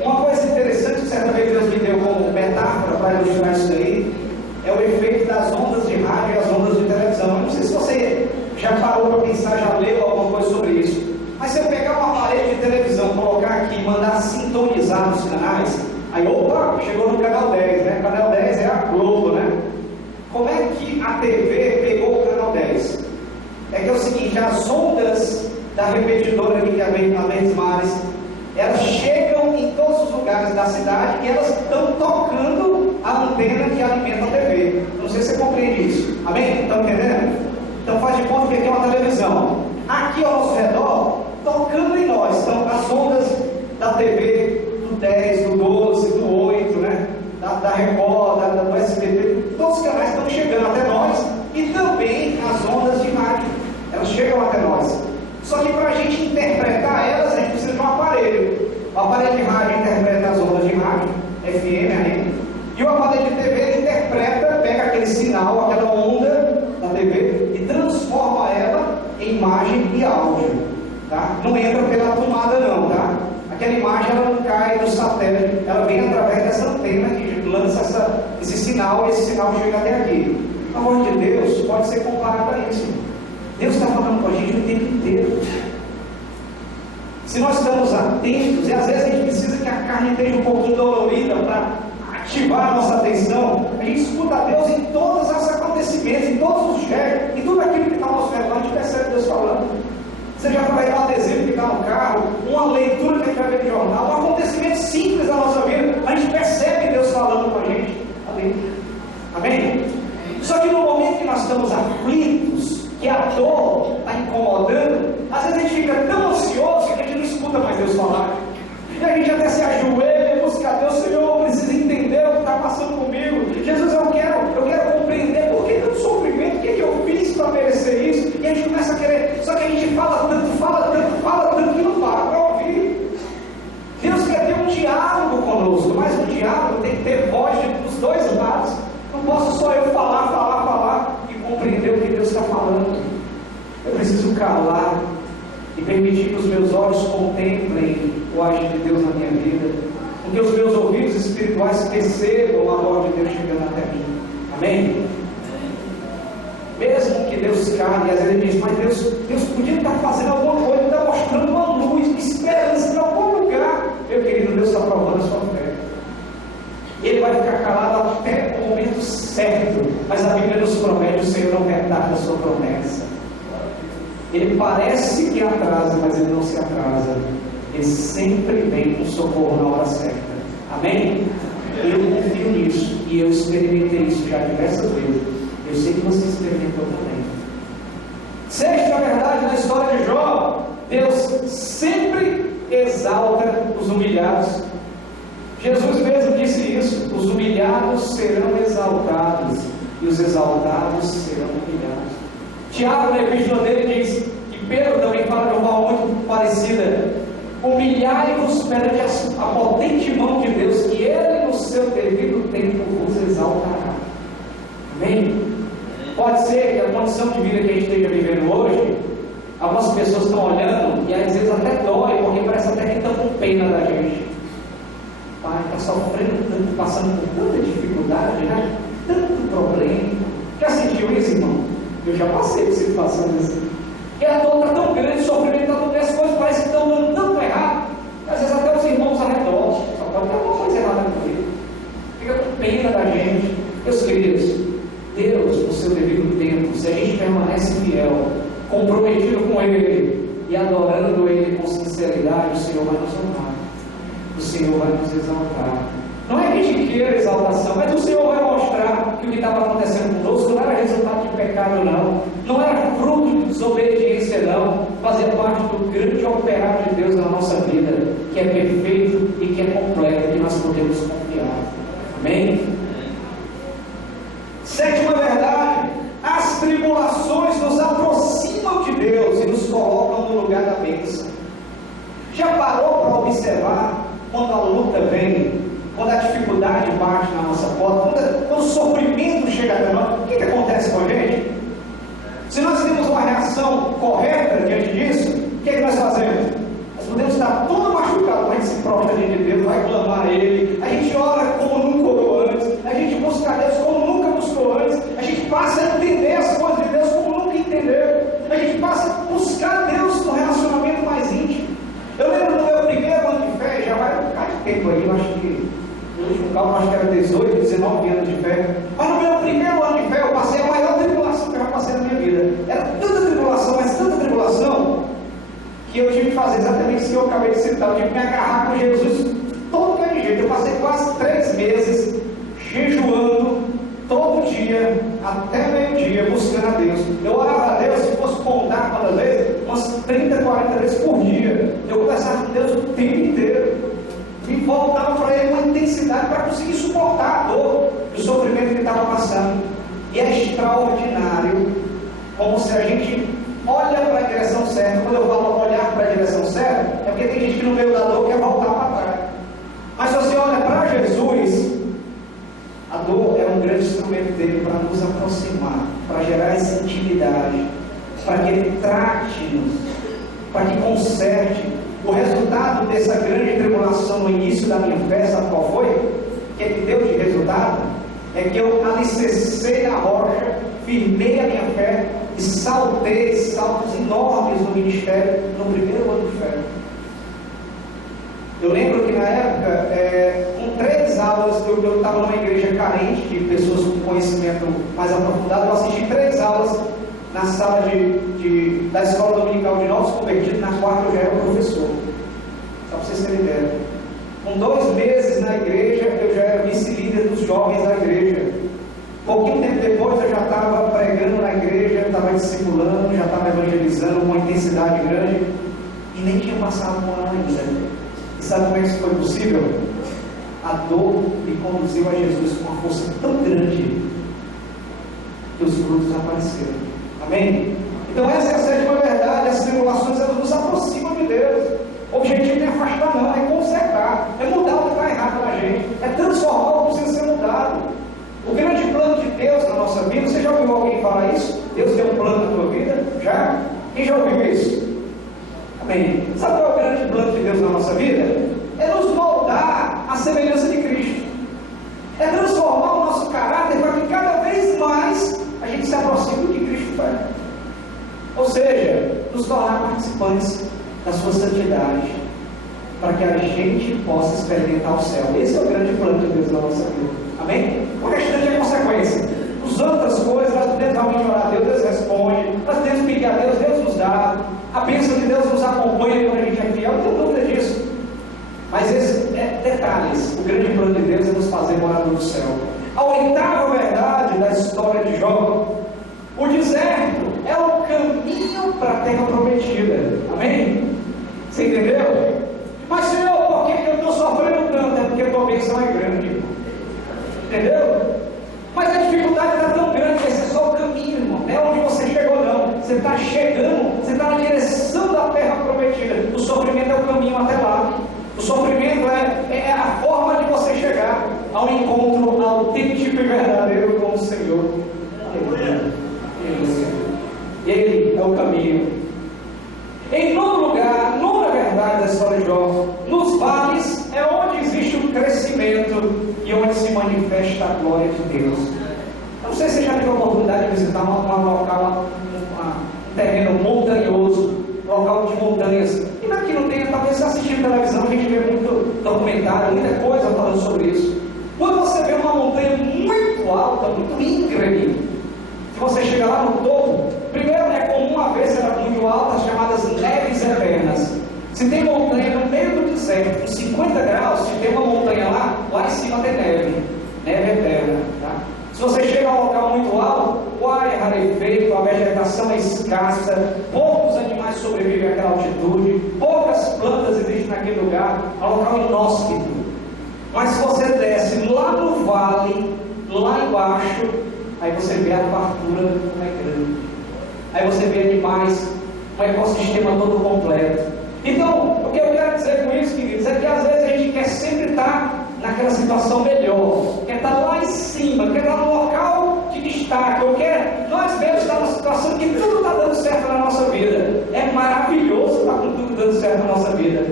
Uma coisa interessante que certa vez Deus me deu como metáfora para ilustrar isso daí, é o efeito das ondas de rádio e as ondas de televisão. Eu não sei se você já parou para pensar, já leu alguma coisa sobre isso. Mas se eu pegar um aparelho de televisão, colocar aqui e mandar sintonizar nos canais, aí opa, chegou no canal 10, né? O canal 10 é a Globo, né? Como é que a TV pegou o canal 10? É que é o seguinte: as ondas da repetidora aqui, que é a Verdes Mares, elas chegam em todos os lugares da cidade e elas estão tocando a antena que alimenta a TV. Não sei se você compreende isso. Amém? Estão entendendo? Então faz de conta que aqui é uma televisão. Aqui ao nosso redor, tocando em nós, estão as ondas da TV, do 10, do 12, do 8, né? Da Record, do SBT, todos os canais estão chegando até nós, e também as ondas de rádio, elas chegam até nós. Só que para a gente interpretar elas, a gente precisa de um aparelho. O aparelho de rádio interpreta as ondas de rádio, FM, AM, e o aparelho de TV interpreta, pega aquele sinal, aquela onda da TV e transforma ela em imagem e áudio, tá? Não entra pela tomada não, tá? Aquela imagem ela não cai do satélite, ela vem através dessa antena que lança esse sinal, e esse sinal chega até aqui. A voz de Deus pode ser comparada a isso. Deus está falando com a gente o tempo inteiro. Se nós estamos atentos, e às vezes a gente precisa que a carne esteja um pouquinho dolorida para ativar a nossa atenção, a gente escuta a Deus em todos os acontecimentos, em todos os gestos, em tudo aquilo que está ao nosso redor, a gente percebe Deus falando. Você já vai dar um adesivo que está no carro, uma leitura que a gente vai ver no jornal, um acontecimento simples da nossa vida, a gente percebe Deus falando com a gente. Amém? Amém? Só que no momento que nós estamos aflitos, que a dor está incomodando, às vezes a gente fica tão ansioso que a gente não escuta mais Deus falar. E a gente até se ajoelha e busca a Deus: Senhor, eu preciso entender o que está passando comigo. Jesus, eu quero compreender por que tanto sofrimento, o que eu fiz para merecer isso. E a gente começa a querer, só que a gente fala tanto que não para para ouvir. Deus quer ter um diálogo conosco, mas um diálogo tem que ter voz dos dois lados. Não posso só eu falar e compreender o que Deus está falando. Eu preciso calar e permitir que os meus olhos contemplem o agir de Deus na minha vida, que os meus ouvidos espirituais percebam a voz de Deus chegando até mim. Amém? Mesmo que Deus cale, às vezes ele diz: mas Deus podia estar fazendo alguma coisa, está mostrando uma luz, esperança em algum lugar. Meu querido, Deus está provando a sua fé. Ele vai ficar calado até o momento certo, mas a Bíblia nos promete: o Senhor não retarda a sua promessa. Ele parece que atrasa, mas ele não se atrasa. Ele sempre vem com socorro na hora certa. Amém? Eu confio nisso, e eu experimentei isso já diversas vezes. Eu sei que você experimentou também. Sexta verdade na história de Jó: Deus sempre exalta os humilhados. Jesus mesmo disse isso: os humilhados serão exaltados e os exaltados serão humilhados. Tiago, na epístola dele, diz que Pedro também fala de uma forma muito parecida: humilhai-vos perante a potente mão de Deus, que Ele no seu devido tempo vos exaltará. Amém? Pode ser que a condição de vida que a gente esteja vivendo hoje, algumas pessoas estão olhando e às vezes até dói, porque parece até que estão com pena da gente. Pai, está sofrendo tanto, passando por tanta dificuldade, né? Tanto problema. Já sentiu isso, irmão? Eu já passei por situações assim. E a dor está tão grande, o sofrimento está tão grande, as coisas parecem que estão dando tanto errado, que às vezes até os irmãos ao redor, só pode ter alguma coisa errada com ele. Fica com pena da gente. Meus queridos, Deus, no seu devido tempo, se a gente permanece fiel, comprometido com Ele e adorando Ele com sinceridade, o Senhor vai nos honrar, o Senhor vai nos exaltar. Não é que a gente queira exaltação, mas o Senhor vai mostrar que o que estava acontecendo conosco não era resultado de pecado, não era fruto de desobediência, não, fazia parte do grande operário de Deus na nossa vida, que é perfeito e que é completo, que nós podemos confiar. Amém? Sétima verdade: as tribulações nos aproximam de Deus e nos colocam no lugar da bênção. Já parou para observar quando a luta vem, quando a dificuldade bate na nossa porta, quando o sofrimento chega até nós? O que acontece com a gente? Se nós temos uma reação correta diante disso, o que nós fazemos? Nós podemos estar todo machucado, mas a gente se prostra diante de Deus, vai clamar a Ele, a gente ora como nunca orou antes, a gente busca a Deus como nunca buscou antes, a gente passa a entender as coisas de Deus como nunca entendeu, a gente passa a buscar Deus no relacionamento mais íntimo. Eu lembro do meu primeiro ano de fé, já vai um bocado de tempo aí, eu acho que no último cálculo acho que era 18, 19 anos de fé, mas no meu primeiro ano de fé eu passei a maior tribulação que eu já passei na minha vida. Era tanta tribulação, mas tanta tribulação, que eu tive que fazer exatamente isso que eu acabei de citar. Eu tive que me agarrar com Jesus todo aquele jeito. Eu passei quase 3 meses jejuando todo dia, até meio-dia, buscando a Deus. Eu orava a Deus, se fosse contar quantas vezes, umas 30, 40 vezes por dia. Eu conversava com Deus o tempo inteiro. E voltava para Ele uma intensidade para conseguir suportar a dor e o sofrimento que estava passando. E é extraordinário como se a gente olha para a direção certa. Quando eu falo olhar para a direção certa, é porque tem gente que no meio da dor quer voltar para trás. Mas se você olha para Jesus, a dor é um grande instrumento dele para nos aproximar, para gerar essa intimidade, para que Ele trate-nos, para que conserte. O resultado dessa grande tribulação no início da minha fé, sabe qual foi? O que deu de resultado? É que eu alicercei na rocha, firmei a minha fé e saltei saltos enormes no ministério no primeiro ano de fé. Eu lembro que na época, com 3 aulas, eu estava numa igreja carente de pessoas com conhecimento mais aprofundado. Eu assisti 3 aulas na sala da escola dominical de novos convertidos, na qual eu já era professor. Só para vocês terem ideia. Com 2 meses na igreja, eu já era vice-líder dos jovens da igreja. Pouquinho tempo depois, eu já estava pregando na igreja, estava discipulando, já estava evangelizando com uma intensidade grande, e nem tinha passado um ano ainda. E sabe como é que isso foi possível? A dor me conduziu a Jesus com uma força tão grande que os frutos apareceram. Amém? Então essa é a sétima verdade. As tribulações, elas nos aproximam de Deus. O objetivo não é afastar, não, é consertar, é mudar o que está errado na gente, é transformar o que precisa ser mudado. O grande plano de Deus na nossa vida, você já ouviu alguém falar isso? Deus tem um plano na tua vida? Já? Quem já ouviu isso? Amém? Sabe qual é o grande plano de Deus na nossa vida? É nos moldar à semelhança de Cristo. É transformar o nosso caráter para que cada vez mais a gente se aproxime do que Cristo faz. Ou seja, nos tornar participantes da sua santidade, para que a gente possa experimentar o céu. Esse é o grande plano de Deus na nossa vida. Amém? O restante é consequência. As outras coisas, nós podemos realmente orar a Deus, Deus responde. Nós podemos pedir a Deus, Deus nos dá. A bênção de Deus nos acompanha quando a gente é fiel, não tenho dúvida disso. Mas esses detalhes, o grande plano de Deus é nos fazer morador do céu. A 8ª verdade da história de Jó: o deserto é o caminho para a terra prometida. Amém? Você entendeu? está chegando, você está na direção da terra prometida. O sofrimento é o caminho até lá. O sofrimento é a forma de você chegar ao encontro autêntico e verdadeiro com o Senhor. Ele é o caminho. Em nono lugar, nona verdade da história de Jó, nos vales é onde existe o crescimento e onde se manifesta a glória de Deus. Eu não sei se você já teve a oportunidade de visitar um terreno montanhoso, local de montanhas. E não é que não tenha, talvez assistindo televisão, a gente vê muito documentário, muita coisa falando sobre isso. Quando você vê uma montanha muito alta, muito íngreme, se você chega lá no topo, primeiro é comum a ver, era muito alta, as chamadas neves eternas. Se tem montanha no meio do deserto, com 50 graus, se tem uma montanha lá em cima tem neve eterna. Tá? Se você chega a um local muito alto, o ar é rarefeito, a vegetação é escassa, poucos animais sobrevivem àquela altitude, poucas plantas existem naquele lugar, é um local inóspito. Mas se você desce lá no vale, lá embaixo, aí você vê a fartura como é grande. Aí você vê animais, um ecossistema todo completo. Então, o que eu quero dizer com isso, queridos, é que às vezes a gente quer sempre estar naquela situação melhor, quer estar lá em cima, quer estar no local de destaque, nós mesmos estar numa situação que tudo está dando certo na nossa vida. É maravilhoso estar com tudo dando certo na nossa vida.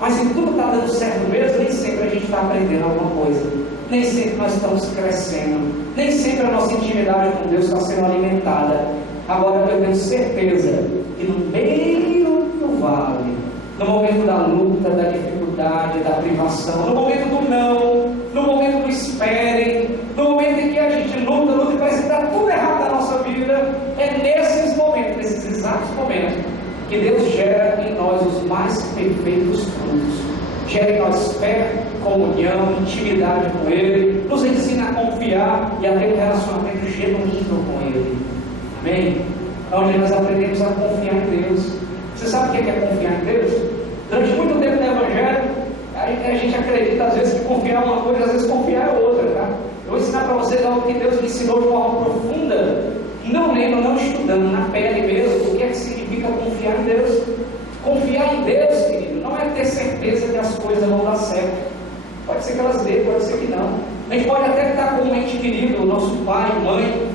Mas se tudo está dando certo mesmo, nem sempre a gente está aprendendo alguma coisa. Nem sempre nós estamos crescendo. Nem sempre a nossa intimidade com Deus está sendo alimentada. Agora eu tenho certeza que no meio do vale, no momento da luta, da dificuldade, da privação, no momento do não, no momento do espere, no momento em que a gente luta e parece que está tudo errado na nossa vida, é nesses momentos, nesses exatos momentos, que Deus gera em nós os mais perfeitos frutos. Gera em nós fé, comunhão, intimidade com Ele, nos ensina a confiar e a ter um relacionamento genuíno com Ele. Amém? É onde nós aprendemos a confiar em Deus. Você sabe o que é confiar em Deus? Durante muito tempo no Evangelho, a gente acredita às vezes que confiar é uma coisa, às vezes confiar é outra, tá? Eu vou ensinar para vocês algo que Deus me ensinou de forma profunda, não lendo, não estudando, na pele mesmo, o que é que significa confiar em Deus. Confiar em Deus, querido, não é ter certeza que as coisas vão dar certo. Pode ser que elas dêem, pode ser que não. A gente pode até estar com um ente querido, o nosso pai, mãe,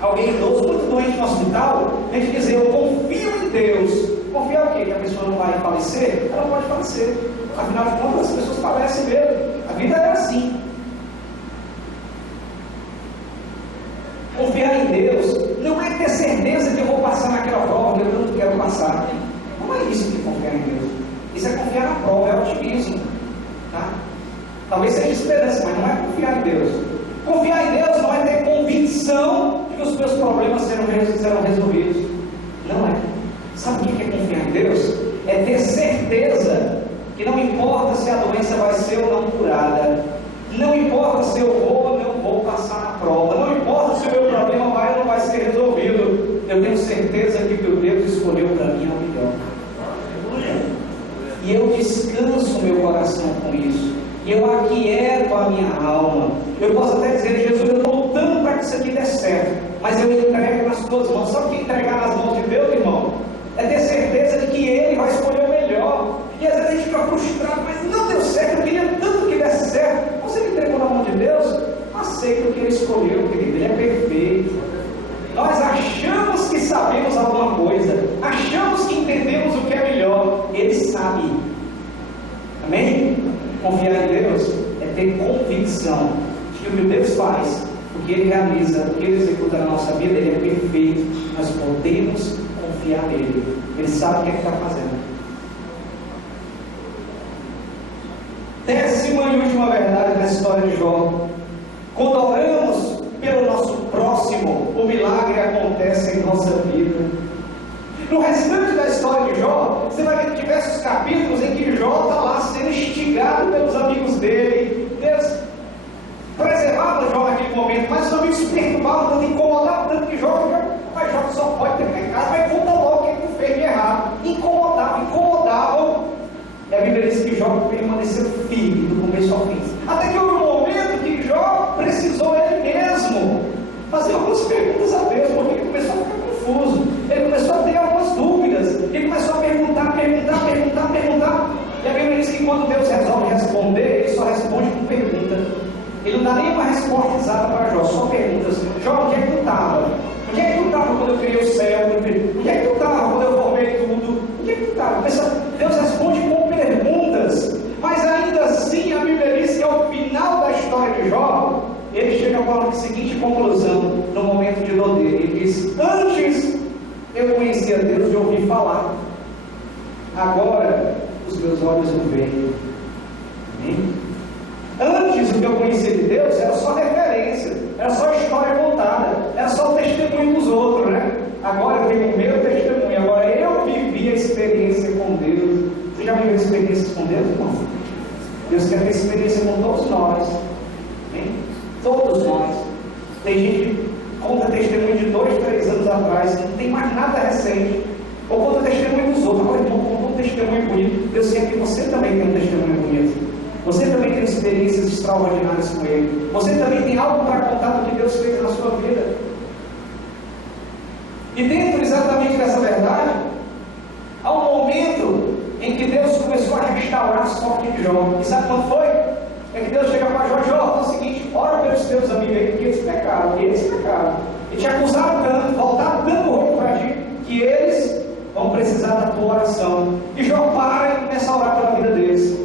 alguém idoso, muito doente no hospital, a gente dizer, eu confio em Deus. Confiar o quê? Que a pessoa não vai falecer? Ela pode falecer. Afinal de contas, as pessoas falecem mesmo. A vida é assim. Confiar em Deus não é ter certeza que eu vou passar naquela prova que eu tanto quero passar. Não é isso que é confiar em Deus. Isso é confiar na prova, é otimismo. Tá? Talvez seja esperança, mas não é confiar em Deus. Confiar em Deus não é ter convicção de que os meus problemas serão resolvidos. Não é. Sabe o que é confiar em Deus? É ter certeza que não importa se a doença vai ser ou não curada, não importa se eu vou ou não vou passar na prova, não importa se o meu problema vai ou não vai ser resolvido, eu tenho certeza que o que Deus escolheu para mim é o melhor. E eu descanso o meu coração com isso. E eu aquieto a minha alma. Eu posso até dizer, Jesus, eu estou lutando para que isso aqui dê certo, mas eu entrego nas tuas mãos. Sabe o que é entregar nas mãos de Deus, irmão? É ter certeza de que Ele vai escolher o melhor. E às vezes a gente fica frustrado, mas não deu certo, eu queria tanto que desse certo. Você me entregou na mão de Deus? Aceita o que Ele escolheu, querido, Ele é perfeito. Nós achamos que sabemos alguma coisa, achamos que entendemos o que é melhor. Ele sabe. Amém? Confiar em Deus é ter convicção de que o que Deus faz, o que Ele realiza, o que Ele executa na nossa vida, Ele é perfeito. Nós podemos confiar nele. Ele sabe o que Ele está fazendo. Décima e última verdade na história de Jó. Quando oramos pelo nosso próximo, o milagre acontece em nossa vida. No restante da história de Jó, você vai ver diversos capítulos em que Jó está lá sendo instigado pelos amigos dele. Deus preservava Jó naquele momento, mas os amigos se perturbavam, tanto incomodavam, tanto que Jó, mas Jó só pode ter pecado, mas conta logo o que ele fez de errado. Incomodavam. E a Bíblia diz que Jó permaneceu firme do começo ao fim. Até que houve um momento que Jó precisou ele mesmo fazer algumas perguntas a Deus, porque ele começou a ficar confuso. Ele resposta exata para Jó, só perguntas. Jó, onde é que tu estava? Onde é que tu estava quando eu criei o céu? Onde é que tu estava quando eu formei tudo? Onde é que tu estava? Deus responde com perguntas, mas ainda assim a Bíblia diz que ao final da história de Jó, ele chega com a seguinte conclusão no momento de dor dele. Ele diz: antes eu conhecia Deus de ouvir falar, agora os meus olhos o veem. Amém? Antes o que eu conhecia de Deus era só referência, era só história contada, era só o testemunho dos outros, né? Agora eu tenho o meu testemunho, agora eu vivi a experiência com Deus. Você já viveu experiências com Deus, irmão? Deus quer ter experiência com todos nós. Amém? Todos nós. Tem gente que conta testemunho de 2, 3 anos atrás, não tem mais nada recente, ou conta testemunho dos outros. Agora, irmão, conta um testemunho bonito. Deus quer que você também tenha um testemunho bonito. Você também tem experiências extraordinárias com Ele. Você também tem algo para contar do que Deus fez na sua vida. E dentro exatamente dessa verdade, há um momento em que Deus começou a restaurar a sorte de Jó. E sabe quando foi? É que Deus chega para Jó: Jó, é o seguinte, ora pelos teus amigos aí, porque eles pecaram, e te acusaram tanto, voltaram tanto roubo para ti, que eles vão precisar da tua oração. E Jó para e começa a orar pela vida deles,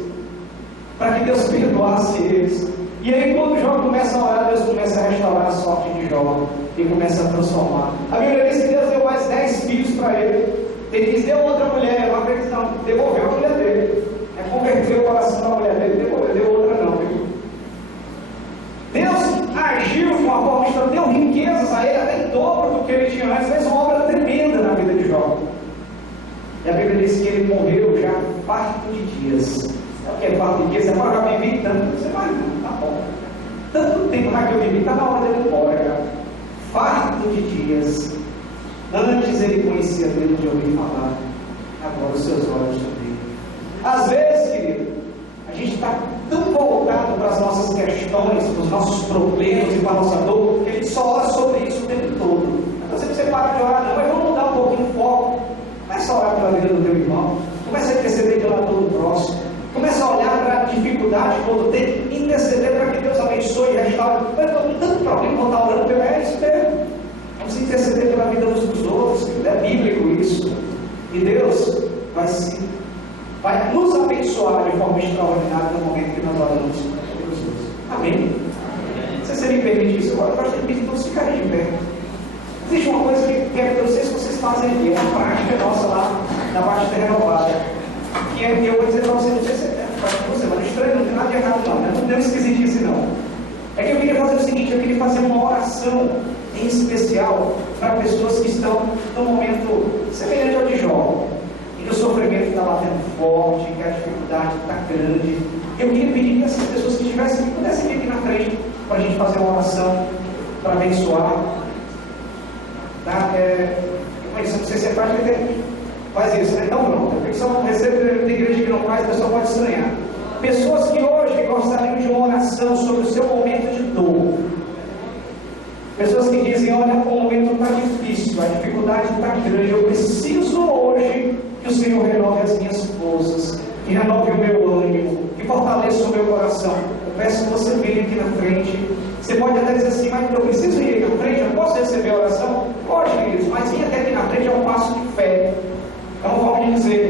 para que Deus perdoasse eles. E aí quando Jó começa a orar, Deus começa a restaurar a sorte de Jó e começa a transformar. A Bíblia diz que Deus deu mais 10 filhos para ele. Ele quis deu outra mulher, eu acredito não, devolveu a mulher dele, converteu o coração da mulher dele, deu outra não. Deus agiu de uma forma extra, deu riquezas a ele, até em dobro do que ele tinha antes, fez uma obra tremenda na vida de Jó. E a Bíblia diz que ele morreu já farto de dias. Sabe o que é farto de dias? Você fala: já vivi tanto. Você vai, não, tá bom. Tanto tempo já que eu vivi, está na hora dele ir embora já. Farto de dias. Antes ele conhecia Deus de ouvir falar, agora os seus olhos o veem. Às vezes, querido, a gente está tão voltado para as nossas questões, para os nossos problemas e para a nossa dor, que a gente só ora sobre isso o tempo todo. Então você precisa parar de orar, não, mas vamos mudar um pouquinho o foco. Começa a orar pela vida do teu irmão, começa a interceder pela dor do próximo, começa a olhar para a dificuldade quando tem, interceder para que Deus abençoe e restaure. Eu estou com tanto problema, vou estar orando pela isso mesmo. Vamos interceder pela vida uns dos outros, é bíblico isso. E Deus vai nos abençoar de forma extraordinária no momento que nós oramos pelos outros. Amém? Se você me permite isso, agora eu gostaria de pedir todos ficarem de pé. Existe uma coisa que eu não sei se vocês fazem aqui, é uma prática nossa lá na Batista Renovada, que é que eu vou dizer para vocês, não sei se é prática de você, mas não estranho, não tem nada de errado não é esquisitice não. É que eu queria fazer o seguinte, eu queria fazer uma oração em especial para pessoas que estão num momento semelhante ao de Jó, em que o sofrimento está batendo forte, que a dificuldade está grande. Eu queria pedir que essas pessoas que tivessem, pudessem vir aqui na frente para a gente fazer uma oração para abençoar. Tá? Não sei se é prática, faz isso, né? Então pronto, porque só recebe de igreja que não faz, a pessoa pode estranhar. Pessoas que hoje gostariam de uma oração sobre o seu momento de dor. Pessoas que dizem: olha, o momento está difícil, a dificuldade está grande, eu preciso hoje que o Senhor renove as minhas forças, que renove o meu ânimo, que fortaleça o meu coração. Eu peço que você venha aqui na frente. Você pode até dizer assim: mas eu preciso ir aqui na frente, eu posso receber a oração? Pode, queridos, mas vir até aqui na frente é um passo de fé. É uma forma de dizer: